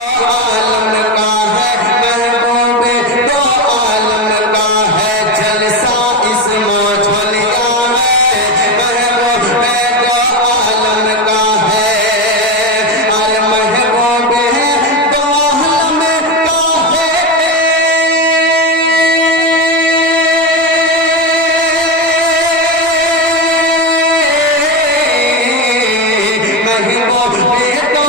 आलम का है महबूबे दो आलम का है जलसा इस मौजूलिया में महबूबे दो आलम का है अरे महबूबे दो आलम का है महबूबे दो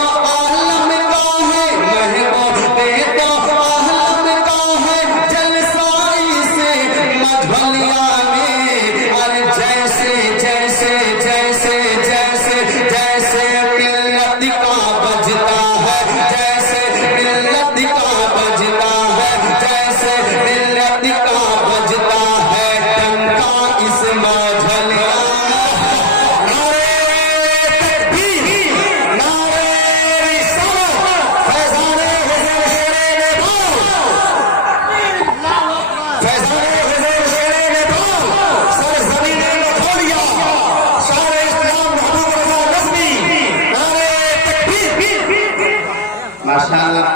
माशाअल्लाह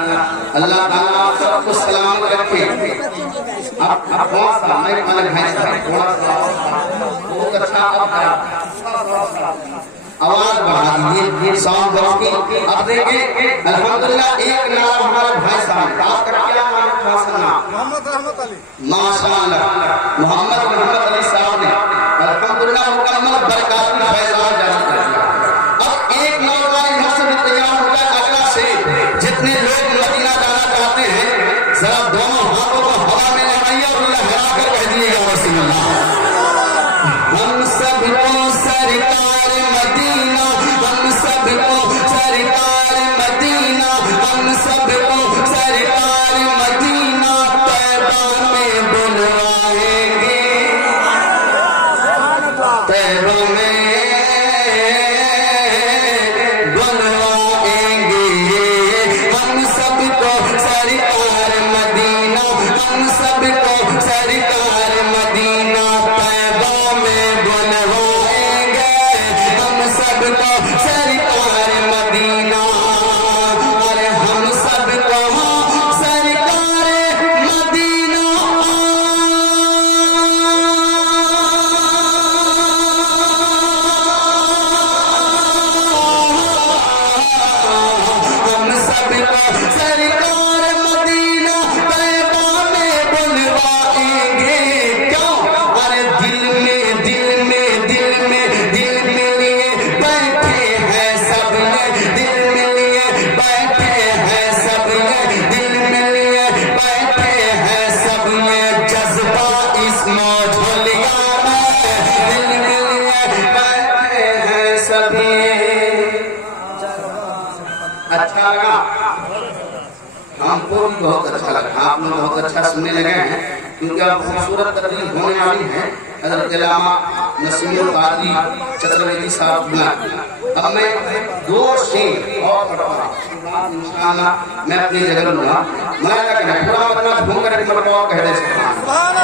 अल्लाह ताला आप सबको सलामत रखे। आप थोड़ा सा मैं अलग है थोड़ा सा बहुत अच्छा आवाज बढ़ा दीजिए साउंड बॉक्स की। अब देखिए अल्हम्दुलिल्लाह एक नाम हमारा भाई साहब बात कर क्या मोहम्मद रहमत अली माशाअल्लाह मोहम्मद अली साहब ने अल्हम्दुलिल्लाह मुकम्मल बरकत फैजान जारी कर दिया। अब एक नौजवान यहाँ से तैयार होकर अगला से जितने लोग मदीना जाना चाहते हैं जरा दोनों हाथों को हवा में लगाइए और लहरा कर कह दिएगा रसूलुल्लाह हम सबको सरकार मदीना हम सबको सरकार मदीना हम सबको सरकार मदीना तैबा में बुलवाएंगे तैबा में अच्छा लगा हमको भी बहुत अच्छा लगा। आप लोग बहुत अच्छा सुनने लगे हैं क्योंकि अब खूबसूरत तकरीर होने वाली है हज़रत अल्लामा नसीमुल क़ादरी चतुर्वेदी साहब बुला। अब मैं दो शेर और पढ़ूंगा इंशाअल्लाह मैं अपनी जगह लूंगा मैं क्या पूरा मतलब घूम कर एक मरतबा कह दे सुभान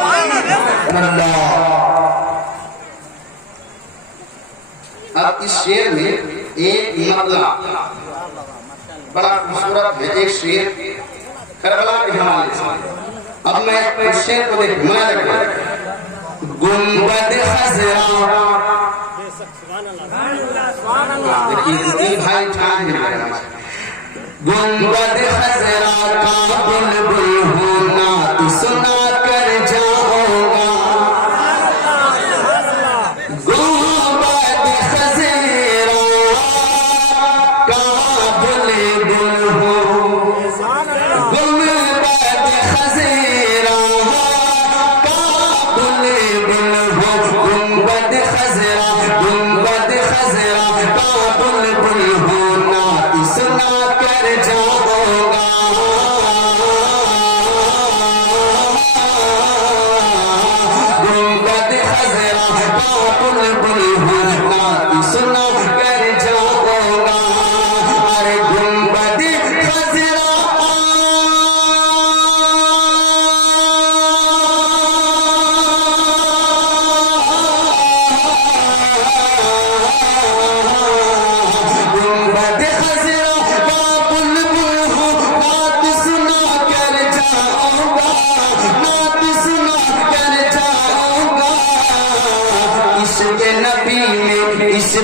अल्लाह। अब इस शेर में एक मतलब बड़ा खूबसूरत है एक शेर करबला के हवाले से। अब मैं इस शेर को देख मैं लगा गुंबद खज़रा देखिए भाई ठान है गुंबद खज़रा का बुलबुल होना तो सुना कर जाओगा बुलबुल होना सुना कर जाओगा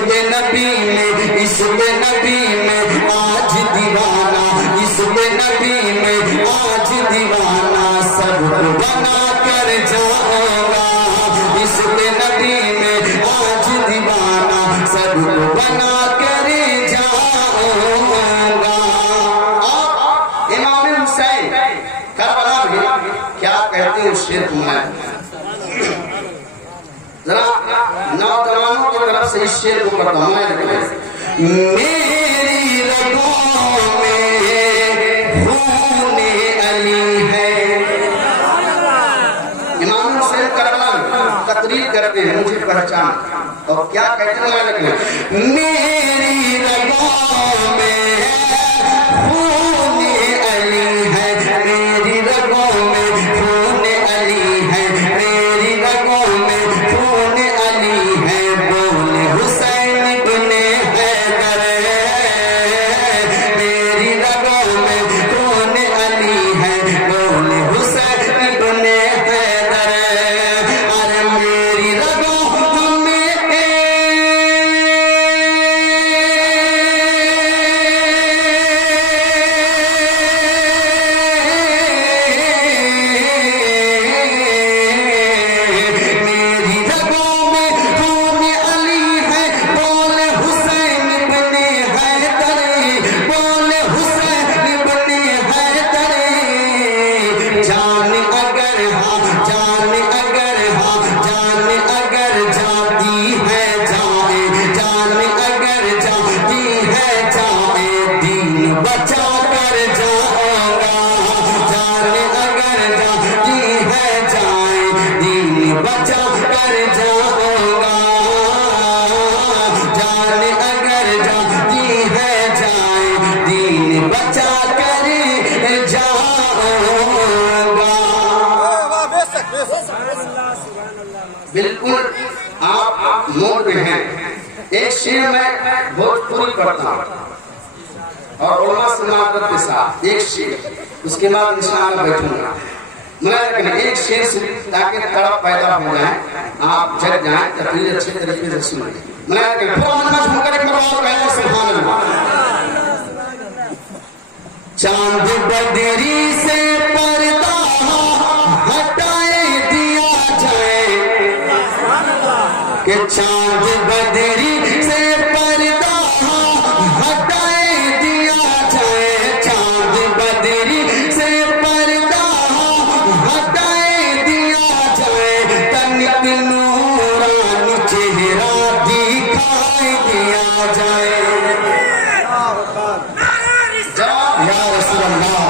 इश्क़ नबी में, इश्क़ नबी में आज दीवाना, इश्क़ नबी में आज दीवाना, सबको बना कर जाऊंगा। इश्क़ नबी में आज दीवाना, सबको बना कर जाऊंगा। इमाम हुसैन करबला में क्या कहते हैं उस शेर को मैं जरा नौजवानों की तरफ से इस शेर को पढ़ता हूं। मेरी रगों में खूने अली है। इमाम हुसैन करबला में तकरीर करते हैं, मुझे पहचान और क्या कहते हैं, मेरी रगों में खूने अली है, मेरी रगों में खूने अली है, मेरी रगों में खूने अली है। बोले हुसैन इब्ने हैदर, मेरी रगों में खूने अली है, बोले हुसैन इब्ने हैदर। अरे मेरी रगों में बचा कर जाऊंगा, जान अगर जाती है जाए, दीन बचा कर जाऊंगा, जान अगर जाती है जाए, दीन बचा कर जाऊंगा। बिल्कुल आप मोड़ में हैं। एक शेर में भोजपुरी पढ़ता हूँ और उलमा से मादत के साथ एक शेर, उसके बाद इंशाअल्लाह बैठूंगा मैं एक शेर से, ताकि तड़प पैदा हो जाए, आप जग जाए, तकरीर अच्छे तरीके से सुने। मैं चांद बदरी से पर्दा हटाए दिया जाए, कि चांद बदरी से पर्दा हटाए दिया जाए, चांद बदरी से पर्दा हटाए दिया जाए, तनिक नूरानी चेहरा दिखाई दिया जाए। या रसूल अल्लाह